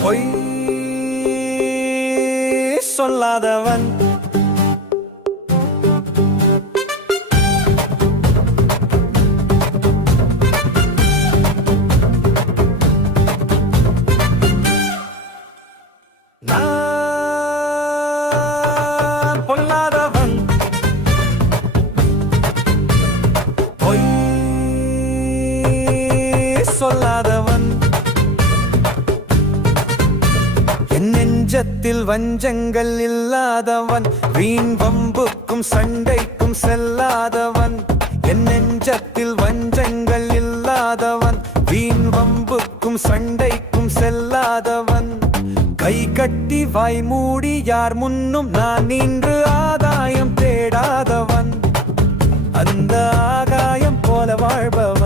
பொய் சொல்லாதவன் நான் பொல்லாதவன் பொய் சொல்லாதவன் என் நெஞ்சத்தில் வஞ்சங்கள் இல்லாதவன் வீண் வம்புக்கும் சண்டைக்கும் செல்லாதவன் என் நெஞ்சத்தில் வஞ்சங்கள் இல்லாதவன் வீண் வம்புக்கும் சண்டைக்கும் செல்லாதவன் கை கட்டி வாய் மூடி யார் முன்னும் நான் நின்று ஆதாயம் தேடாதவன் அந்த ஆகாயம் போல வாழ்பவன்